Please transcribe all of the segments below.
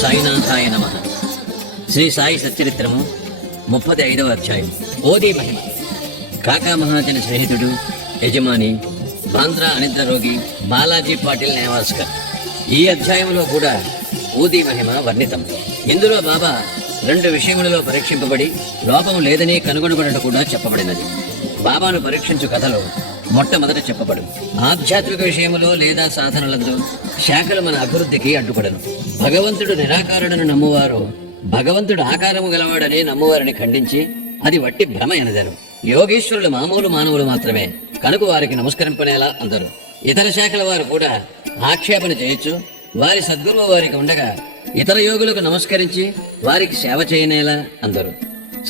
సాయినాథాయ నమః. శ్రీ సాయి సచ్చరిత్రము 35వ అధ్యాయం. ఓదీ మహిమ. కాకా మహాజన స్నేహితుడు, యజమాని, బాంద్రా అనిద్ర రోగి బాలాజీ పాటిల్ నేవాస్కర్. ఈ అధ్యాయంలో కూడా ఊదీ మహిమ వర్ణితం. ఇందులో బాబా 2 విషయములలో పరీక్షింపబడి లోపం లేదని కనుగొనబడట కూడా చెప్పబడినది. బాబాను పరీక్షించు కథలో మొట్టమొదట చెప్పబడు ఆధ్యాత్మిక విషయములో లేదా సాధనలందు శాఖలు మన అభివృద్ధికి అడ్డుపడను. భగవంతుడు నిరాకారుడని నమ్మువారు భగవంతుడు ఆకారము గలవాడని నమ్మువారిని ఖండించి అది వట్టి భ్రమ ఎనదరు. యోగీశ్వరులు మామూలు మానవులు మాత్రమే కనుక వారికి నమస్కరింపనేలా అందరు. ఇతర శాఖల వారు కూడా ఆక్షేపణ చేయొచ్చు. వారి సద్గురువు వారికి ఉండగా ఇతర యోగులకు నమస్కరించి వారికి సేవ చేయనేలా అందరు.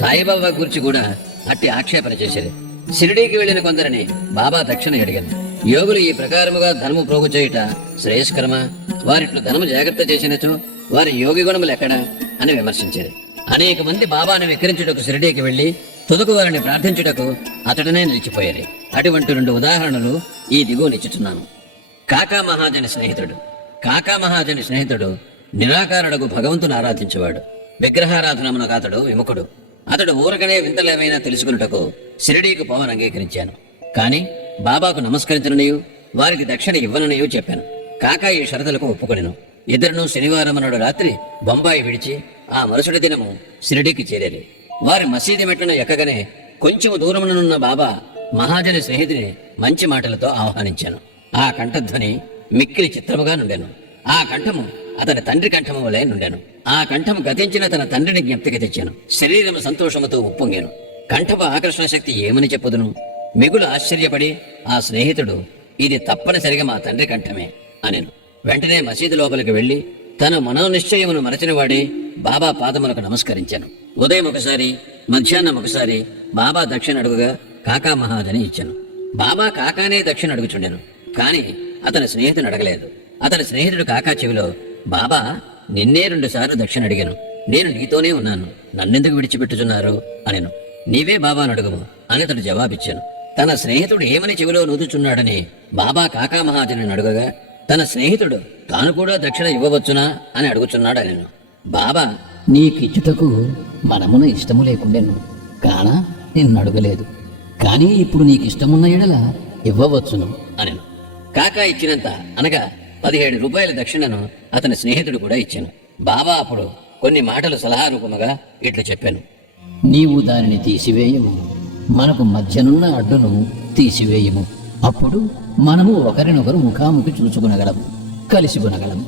సాయిబాబా గురించి కూడా అట్టి ఆక్షేపణ చేశారు. షిరిడీకి వెళ్లిన కొందరిని బాబా దక్షిణ అడిగాను. యోగులు ఈ ప్రకారముగా ధనము ప్రోగు చేయుట శ్రేయస్కరమా? వారిట్లు ధనము జాగ్రత్త చేసినచో వారి యోగి గుణములు ఎక్కడా అని విమర్శించారు. అనేక మంది బాబాను వికరించుటకు షిరిడీకి వెళ్లి తుదకు వారిని ప్రార్థించుటకు అతడనే నిలిచిపోయారు. అటువంటి 2 ఉదాహరణలు ఈ దిగువ నిచ్చుతున్నాను. కాకా మహాజని స్నేహితుడు. కాకా మహాజని స్నేహితుడు నిరాకారుడకు భగవంతుని ఆరాధించేవాడు. విగ్రహారాధనమునకు అతడు విముఖుడు. అతడు ఊరకనే వింతలేమైనా తెలుసుకున్నటకు షిరిడీకి పోవని అంగీకరించాను. కాని బాబాకు నమస్కరించననియు వారికి దక్షిణ ఇవ్వననియు చెప్పాను. కాకా ఈ షరతులకు ఒప్పుకొనెను. ఇద్దరును శనివారం నాడు రాత్రి బొంబాయి విడిచి ఆ మరుసటి దినము షిరిడీకి చేరేరు. వారి మసీదు మెట్లను ఎక్కగానే కొంచెం దూరమునున్న బాబా మహాజని స్నేహితుని మంచి మాటలతో ఆహ్వానించాను. ఆ కంఠధ్వని మిక్కిలి చిత్రముగా నుండెను. ఆ కంఠము అతని తండ్రి కంఠము వలె నుండెను. ఆ కంఠము గతించిన తన తండ్రిని జ్ఞప్తికి తెచ్చాను. శరీరము సంతోషముతో ఉప్పొంగాను. కంఠపు ఆకర్షణ శక్తి ఏమని చెప్పుదును? మిగులు ఆశ్చర్యపడి ఆ స్నేహితుడు ఇది తప్పనిసరిగా మా తండ్రి కంఠమే అనెను. వెంటనే మసీదు లోపలికి వెళ్లి తన మనోనిశ్చయమును మరచినవాడే బాబా పాదములకు నమస్కరించాను. ఉదయం ఒకసారి, మధ్యాహ్నం ఒకసారి బాబా దక్షిణ అడుగుగా కాకా మహాజని ఇచ్చాను. బాబా కాకానే దక్షిణ అడుగుచుండెను. కాని అతని స్నేహితుడు అడగలేదు. అతని స్నేహితుడు కాకా చెవిలో, బాబా నిన్నే 2 సార్లు దక్షిణ అడిగాను. నేను నీతోనే ఉన్నాను, నన్నెందుకు విడిచిపెట్టుచున్నారు అనెను. నీవే బాబాను అడుగుము అని అతడు జవాబిచ్చాను. తన స్నేహితుడు ఏమని చెవిలో నూదుచున్నాడని బాబా కాకా మహాజని అడుగగా తన స్నేహితుడు తాను కూడా దక్షిణ ఇవ్వవచ్చునా అని అడుగుచున్నాడు అనెను. బాబా, నీకిచ్చుటకు మనమున ఇష్టము లేకుండెను కాన నిన్ను అడగలేదు. కానీ ఇప్పుడు నీకిష్టమున్న ఎడల ఇవ్వవచ్చును అనెను. కాకా ఇచ్చినంత అనగా 17 రూపాయల దక్షిణను అతని స్నేహితుడు కూడా ఇచ్చాను. బాబా అప్పుడు కొన్ని మాటలు సలహా రూపముగా ఇట్లు చెప్పాను. నీవు దానిని తీసివేయము, మనకు మధ్యనున్న అడ్డును తీసివేయము. అప్పుడు మనము ఒకరినొకరు ముఖాముఖి చూచుకునగలము, కలిసికొనగలము.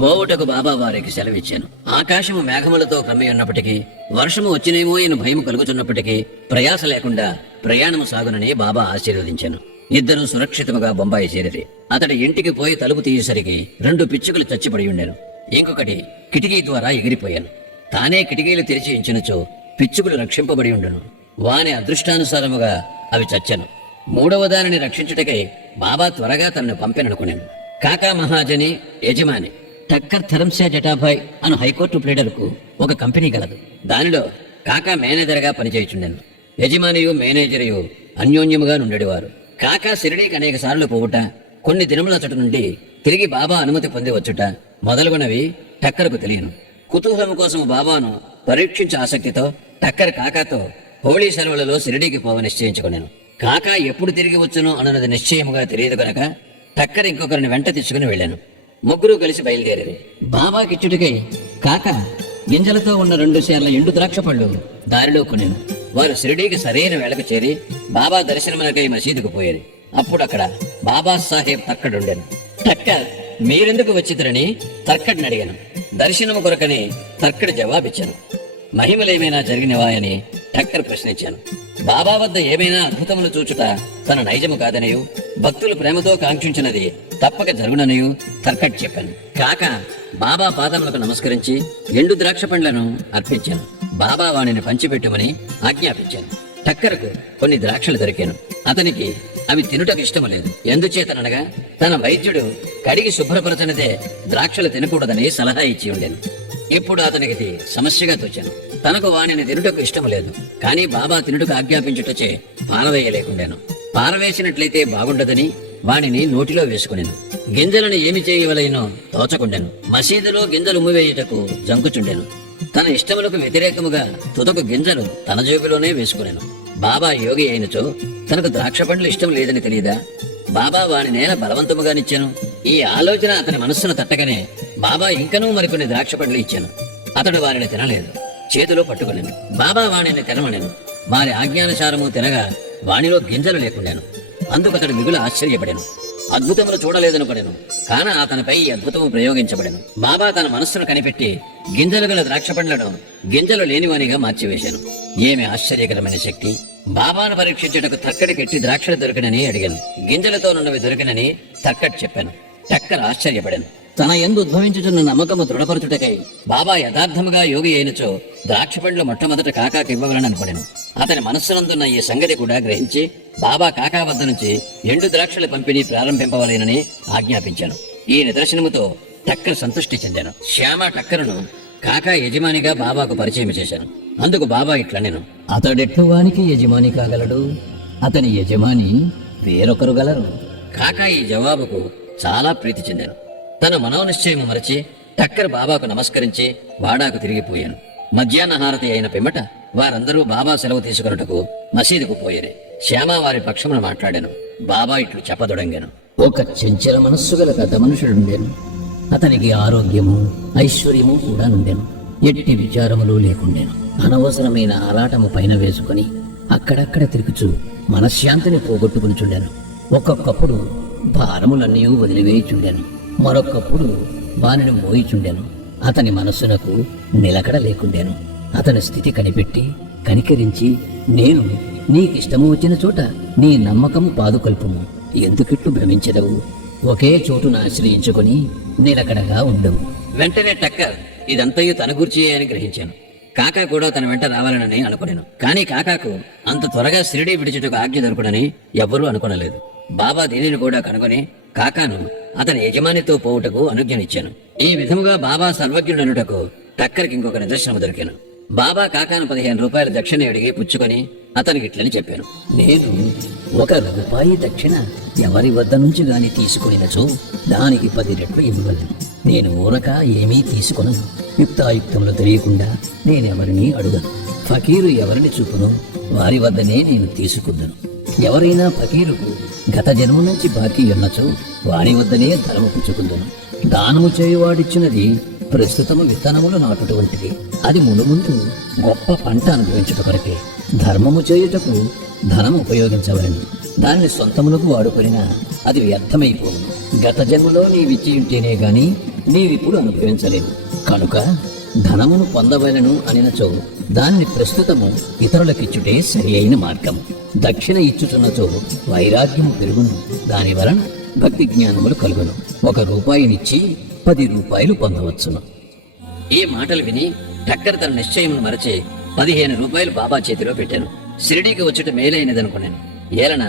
పోవుటకు బాబా వారికి సెలవిచ్చాను. ఆకాశము మేఘములతో కమ్మి ఉన్నప్పటికీ, వర్షము వచ్చినేమో అని భయం కలుగుతున్నప్పటికీ ప్రయాస లేకుండా ప్రయాణము సాగునని బాబా ఆశీర్వదించాను. ఇద్దరూ సురక్షితముగా బొంబాయి చేరిరి. అతడి ఇంటికి పోయి తలుపు తీసేసరికి 2 పిచ్చుకలు చచ్చిపడి ఉండెను. ఇంకొకటి కిటికీ ద్వారా ఎగిరిపోయాను. తానే కిటికీలు తెరిచి ఇంచినచో పిచ్చుకలు రక్షింపబడి ఉండెను. వాని అదృష్టానుసారముగా అవి చచ్చెను. 3వ దానిని రక్షించుటకై బాబా త్వరగా తనను పంపెననుకున్నాను. కాకా మహాజని యజమాని టక్కర్ ధరంశా జటాభాయ్ అను హైకోర్టు ప్లేడర్కు ఒక కంపెనీ గలదు. దానిలో కాకా మేనేజర్గా పనిచేయుచుండెను. యజమానియు మేనేజరియు అన్యోన్యముగా నుండేవారు. కాకా షిరిడీకి అనేక సార్లు పోవుట, కొన్ని దినముల చోటు నుండి తిరిగి బాబా అనుమతి పొంది వచ్చుట మొదలుగునవి టక్కర్కు తెలియను. కుతూహలం కోసం బాబాను పరీక్షించే ఆసక్తితో టక్కర్ కాకాతో హోళీ సెలవులలో షిరిడీకి పోవ నిశ్చయించుకున్నాను. కాకా ఎప్పుడు తిరిగి వచ్చును అన్నది నిశ్చయముగా తెలియదు కనుక టక్కర్ ఇంకొకరిని వెంట తెచ్చుకుని వెళ్ళాను. ముగ్గురు కలిసి బయలుదేరారు. బాబాకిచ్చుడికై కాకా గింజలతో ఉన్న 2 సేర్ల ఎండు ద్రాక్ష పళ్ళు దారిలో కొనేను. వారు షిరిడీకి సరైన వేళకు చేరి బాబా దర్శనమునకై మసీదుకు పోయేది. అప్పుడు అక్కడ బాబా సాహెబ్ తక్కడు ఉండెను. టక్కర్, మీరెందుకు వచ్చిద్దరని తర్కడ్ని అడిగాను. దర్శనము కొరకని తర్కడ్ జవాబిచ్చాను. మహిమలేమైనా జరిగినవా అని టక్కర్ ప్రశ్నించాను. బాబా వద్ద ఏమైనా అద్భుతములు చూచుట తన నైజము కాదనియు, భక్తులు ప్రేమతో కాంక్షించినది తప్పక జరుగుననియు తర్కడ్ చెప్పాను. కాక బాబా పాదములకు నమస్కరించి ఎండు ద్రాక్ష పండ్లను అర్పించాను. బాబా వాణిని పంచిపెట్టుమని ఆజ్ఞాపించాను. టక్కరకు కొన్ని ద్రాక్షలు దొరికాను. అతనికి అవి తినుటకు ఇష్టము లేదు. ఎందుచేతనగా తన వైద్యుడు కడిగి శుభ్రపరచనిదే ద్రాక్షలు తినకూడదని సలహా ఇచ్చి ఉండేను. ఇప్పుడు అతనికి సమస్యగా తోచాను. తనకు వాణిని తినుటకు ఇష్టము లేదు. కానీ బాబా తినుటకు ఆజ్ఞాపించుటచే పారవేయలేకుండాను. పారవేసినట్లయితే బాగుండదని వానిని నోటిలో వేసుకునేను. గింజలను ఏమి చేయవలైనో తోచకుండెను. మసీదులో గింజలు ఉమ్మివేయుటకు జంకుచుండెను. తన ఇష్టములకు వ్యతిరేకముగా తుదకు గింజలు తన జేబులోనే వేసుకునేను. బాబా యోగి అయినచో తనకు ద్రాక్ష పండ్లు ఇష్టం లేదని తెలియదా? బాబా వాని నేల బలవంతముగానిచ్చాను. ఈ ఆలోచన అతని మనస్సును తట్టగానే బాబా ఇంకనూ మరికొన్ని ద్రాక్ష పండ్లు ఇచ్చాను. అతడు వారిని తినలేదు, చేతిలో పట్టుకునేను. బాబా వాణిని తినమనెను. వారి ఆజ్ఞానుసారము తినగా వానిలో గింజలు లేకుండాను. అందుకు అతడు మిగులు ఆశ్చర్యపడెను. అద్భుతములు చూడలేదనుకొనెను. కాన అతనిపై ఈ అద్భుతము ప్రయోగించబడెను. బాబా తన మనస్సును కనిపెట్టి గింజలు గల ద్రాక్ష పండ్లను గింజలు లేనివానిగా మార్చివేశాను. ఏమి ఆశ్చర్యకరమైన శక్తి! బాబాను పరీక్షించుటకు తక్కడికి ఎట్టి ద్రాక్షలు దొరికినని అడిగాను. గింజలతో నున్నవి దొరికినని తక్కడి చెప్పాను. టక్కర ఆశ్చర్యపడాను. తన యందు ఉద్భవించుచున్న నమ్మకము దృఢపరచుటకై బాబా యథార్థముగా యోగి అయినచో ద్రాక్ష పండ్లు మొట్టమొదట కాకాకి ఇవ్వగలని అనుకునేను. అతని మనస్సునందున్న ఈ సంగతి కూడా గ్రహించి బాబా కాకా వద్ద నుంచి ఎండు ద్రాక్షల పంపిణీ ప్రారంభింపవలేనని ఆజ్ఞాపించాను. ఈ నిదర్శనముతో టక్కర్ సంతృష్టి చెందాను. శ్యామ టక్కరును కాకా యజమానిగా బాబాకు పరిచయం చేశాను. అందుకు బాబా ఇట్లా నేను, అతడెట్లు వానికి యజమాని కాగలడు? అతని యజమాని వేరొకరు గలరు. కాకా ఈ జవాబుకు చాలా ప్రీతి చెందాను. తన మనోనిశ్చయము మరచి టక్కర్ బాబాకు నమస్కరించి వాడాకు తిరిగిపోయాను. మధ్యాహ్న హారతి అయిన పిమ్మట వారందరూ బాబా సెలవు తీసుకున్నట్టుకు మసీదుకు పోయేరే. శ్యామ వారి పక్షమున మాట్లాడాను. బాబా ఇట్లు చెప్పదొడంగాను. ఒక చంచల మనస్సు గల పెద్ద మనుషుడుండెను. అతనికి ఆరోగ్యము ఐశ్వర్యము కూడా నుండెను. ఎట్టి విచారములు లేకుండెను. అనవసరమైన ఆరాటము పైన వేసుకుని అక్కడక్కడ తిరుగుచు మనశ్శాంతిని పోగొట్టుకునిచుండెను. ఒక్కొక్కప్పుడు భారములన్నీ వదిలివేయుచుండెను. మరొక్కప్పుడు వానిని మోయిచుండెను. అతని మనస్సునకు నిలకడ లేకుండెను. అతని స్థితి కనిపెట్టి కనికరించి, నేను నీకిష్టము వచ్చిన చోట నీ నమ్మకము పాదుకొల్పుము. ఎందుకిట్లు భ్రమించదవు? ఒకే చోటును ఆశ్రయించుకొని నిలకడగా ఉండవు. వెంటనే టక్కర్ ఇదంతయు తన గూర్చి అని గ్రహించాను. కాకా కూడా తన వెంట రావాలనని అనుకున్నాను. కానీ కాకాకు అంత త్వరగా షిరిడీ విడిచుటకు ఆజ్ఞ దొరకడని ఎవ్వరూ అనుకోనలేదు. బాబా దీనిని కూడా కనుగొని కాకాను అతని యజమానితో పోవుటకు అనుజ్ఞనిచ్చాను. ఈ విధముగా బాబా సర్వజ్ఞుడనుటకు టక్కర్కి ఇంకొక నిదర్శనము దొరికాను. బాబా కాకాను 15 రూపాయల దక్షిణ అడిగి పుచ్చుకొని అతనికి ఇట్లని చెప్పాను. నేను 1 రూపాయి దక్షిణ ఎవరి వద్ద నుంచి గాని తీసుకునినచో దానికి 10 రెట్లు ఇవ్వగలను. నేను ఊరక ఏమీ తీసుకొనను. యుక్తాయుక్తములు తెలియకుండా నేనెవరిని అడుగను. ఫకీరు ఎవరిని చూపును వారి వద్దనే నేను తీసుకుందును. ఎవరైనా ఫకీరుకు గత జన్మ నుంచి బాకీ ఉన్నచో వారి వద్దనే ధనము పుచ్చుకుందును. దానము చేయువాడిచ్చినది ప్రస్తుతము విత్తనములు నాటుటువంటిది. అది మునుముందు గొప్ప పంట అనుభవించుట కొరకే. ధర్మము చేయుటకు ధనం ఉపయోగించవలను. దాన్ని సొంతములకు వాడుకొనినా అది వ్యర్థమైపోను. గత జన్మలో నీవిచ్చి ఉంటేనే గాని నీవిప్పుడు అనుభవించలేవు. కనుక ధనమును పొందవలను అనినచో దాన్ని ప్రస్తుతము ఇతరులకిచ్చుటే సరి అయిన మార్గం. దక్షిణ ఇచ్చుచున్నచో వైరాగ్యము పెరుగును. దాని వలన భక్తి జ్ఞానములు కలుగును. 1 రూపాయినిచ్చి 10 రూపాయలు పొందవచ్చును. ఈ మాటలు విని టక్కర్ తన నిశ్చయమును మరచి 15 రూపాయలు బాబా చేతిలో పెట్టాను. షిరిడీకి వచ్చుట మేలైనదనుకున్నాను. ఏలన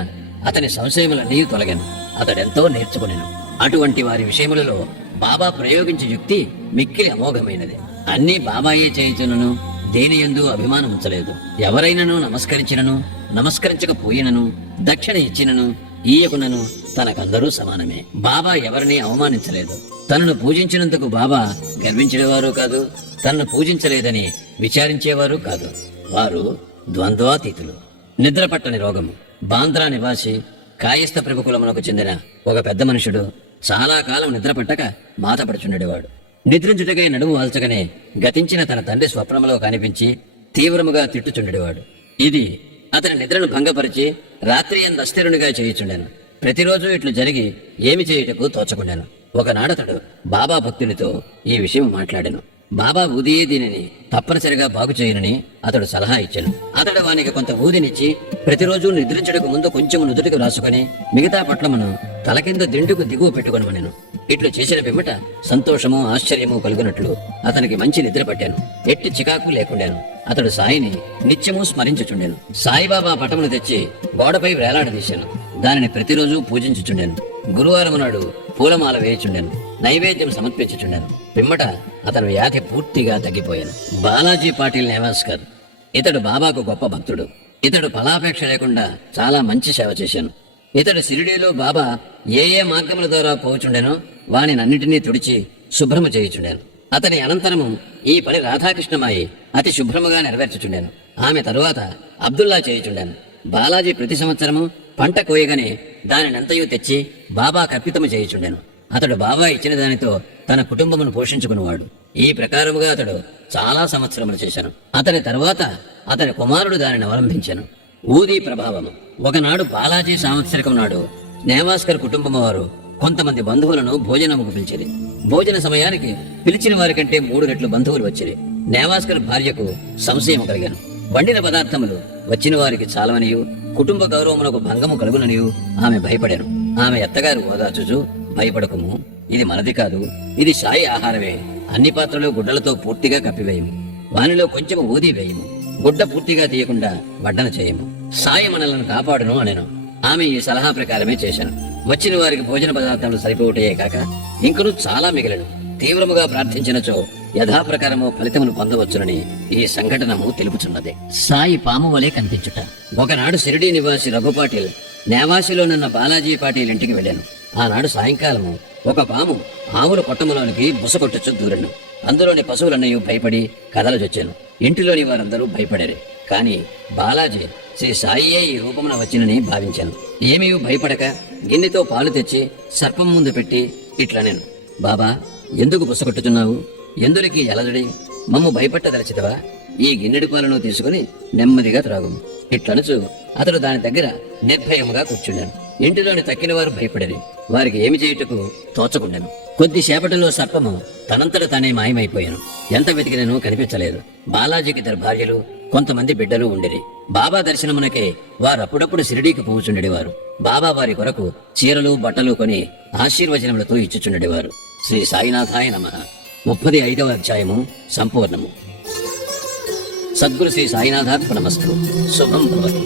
అతని సంశయములన్నీ తొలగాను. అతడెంతో నేర్చుకున్నాను. అటువంటి వారి విషయములలో బాబా ప్రయోగించే యుక్తి మిక్కిలి అమోఘమైనది. అన్నీ బాబాయే చేయుచునను దేని యందు అభిమానం ఉంచలేదు. ఎవరైనను నమస్కరించినను నమస్కరించకపోయినను దక్షిణ ఇచ్చినను ఈయకునను తనకందరూ సమానమే. బాబా ఎవరిని అవమానించలేదు. తనను పూజించినందుకు బాబా గర్వించేవారు కాదు, తనను పూజించలేదని విచారించేవారు కాదు. వారు ద్వంద్వాతీతులు. నిద్రపట్టని రోగము. బాంద్రా నివాసి కాయస్థ ప్రభుకులమునకు చెందిన ఒక పెద్ద మనుషుడు చాలా కాలం నిద్రపట్టక మాతపడుచుండేవాడు. నిద్రించుటకై నడుము వాల్చగానే గతించిన తన తండ్రి స్వప్నములో కనిపించి తీవ్రముగా తిట్టుచుండేవాడు. ఇది అతని నిద్రను భంగపరిచి రాత్రి అంత అస్థిరునిగా చేయుచుండెను. ప్రతిరోజు ఇట్లు జరిగి ఏమి చేయుటకు తోచకుండాను. ఒకనాడతడు బాబా భక్తునితో ఈ విషయం మాట్లాడాను. బాబా ఊదియే దీనిని తప్పనిసరిగా బాగు చేయనని అతడు సలహా ఇచ్చాను. అతడు వానికి కొంత ఊదినిచ్చి ప్రతిరోజు నిద్రించడానికి ముందు కొంచెం నుదుటికి రాసుకొని మిగతా పట్లమును తల కింద దిండుకు దిగువ పెట్టుకొనమనెను. ఇట్లు చేసిన పిమ్మట సంతోషము ఆశ్చర్యము కలుగునట్లు అతనికి మంచి నిద్ర పట్టాను. ఎట్టి చికాకు లేకుండాను. అతడు సాయిని నిత్యము స్మరించుచుండెను. సాయిబాబా పటమును తెచ్చి గోడపై వేలాడదీశాను. దానిని ప్రతిరోజు పూజించుచుండెను. గురువారం నాడు పూలమాల వేయుచుండెను. నైవేద్యం సమర్పించుచుండెను. పిమ్మట అతను వ్యాధి పూర్తిగా తగ్గిపోయాను. బాలాజీ పాటిల్ నేవాస్కర్. ఇతడు బాబాకు గొప్ప భక్తుడు. ఇతడు ఫలాపేక్ష లేకుండా చాలా మంచి సేవ చేశాను. ఇతడు షిరిడీలో బాబా ఏ ఏ మార్గముల ద్వారా పోవుచుండెనో వానినన్నిటినీ తుడిచి శుభ్రము చేయుచుండెను. అతని అనంతరము ఈ పని రాధాకృష్ణమాయి అతి శుభ్రముగా నెరవేర్చుచుండెను. ఆమె తరువాత అబ్దుల్లా చేయుచుండెను. బాలాజీ ప్రతి సంవత్సరము పంట కోయగానే దానినంతయు తెచ్చి బాబా కర్పితము చేయుచుండెను. అతడు బాబా ఇచ్చిన దానితో తన కుటుంబమును పోషించుకునేవాడు. ఈ ప్రకారముగా అతడు చాలా సంవత్సరములు చేశాను. అతని తరువాత అతని కుమారుడు దానిని అవలంబించాను. ఊదీ ప్రభావము. ఒకనాడు బాలాజీ సంవత్సరకం నాడు నేవాస్కర్ కుటుంబం వారు కొంతమంది బంధువులను భోజనముకు పిలిచిరి. భోజన సమయానికి పిలిచిన వారి కంటే 3 రెట్లు బంధువులు వచ్చిరి. నేవాస్కర్ భార్యకు సంశయం కలిగాను. వండిన పదార్థములు వచ్చిన వారికి చాలవనియు కుటుంబ గౌరవమునకు భంగము కలుగుననియు ఆమె భయపడాను. ఆమె అత్తగారు ఓదార్చుచు, భయపడకుము, ఇది మనది కాదు, ఇది సాయి ఆహారమే. అన్ని పాత్రలు గుడ్డలతో పూర్తిగా కప్పివేయము, వానిలో కొంచెం ఊది వేయము, గుడ్డ పూర్తిగా తీయకుండా వడ్డన చేయము, సాయి మనలను కాపాడును అనెను. ఆమె ఈ సలహా ప్రకారమే చేశాను. వచ్చిన వారికి భోజన పదార్థాలు సరిపోవటయే కాక ఇంకను చాలా మిగిలను. తీవ్రముగా ప్రార్థించినచో యథాప్రకారము ఫలితమును పొందవచ్చునని ఈ సంఘటనము తెలుపుచున్నది. సాయి పాము వలె కనిపించుట. ఒకనాడు షిరిడీ నివాసి రఘుపాటిల్ నేవాసిలోనున్న బాలాజీ పాటిల్ ఇంటికి వెళ్ళాను. ఆనాడు సాయంకాలము ఒక పాము ఆవుల కొట్టములోనికి బుసకొట్టచ్చు దూరను. అందులోని పశువులన్నయూ భయపడి కదలజొచ్చాను. ఇంటిలోని వారందరూ భయపడారు. కాని బాలాజీ శ్రీ సాయియే ఈ రూపమున వచ్చినని భావించాను. ఏమీ భయపడక గిన్నెతో పాలు తెచ్చి సర్పం ముందు పెట్టి ఇట్లనెను, బాబా, ఎందుకు బుసకొట్టుచున్నావు? ఎందురికి ఎలజడి? మమ్ము భయపట్టదలచితవా? ఈ గిన్నెడి పాలను తీసుకుని నెమ్మదిగా త్రాగుము. ఇట్లనుచు అతడు దాని దగ్గర నిర్భయముగా కూర్చుండాను. ఇంటిలోని తక్కిన వారు భయపడరి. వారికి ఏమి చేయుటకు తోచకుండాను. కొద్దిసేపటిలో సర్పము తనంతట తానే మాయమైపోయాను. ఎంత వెతికినను కనిపించలేదు. బాలాజీకి ఇద్దరు భార్యలు, కొంతమంది బిడ్డలు ఉండిరి. బాబా దర్శనమునకే వారప్పుడప్పుడు షిరిడీకి పోవుచుండేవారు. బాబా వారి కొరకు చీరలు బట్టలు కొని ఆశీర్వచనములతో ఇచ్చుచుండేవారు. శ్రీ సాయినాథాయ నమః. 35వ అధ్యాయము సంపూర్ణము. సద్గురు శ్రీ సాయినాథార్పణమస్తు. శుభం భవతు.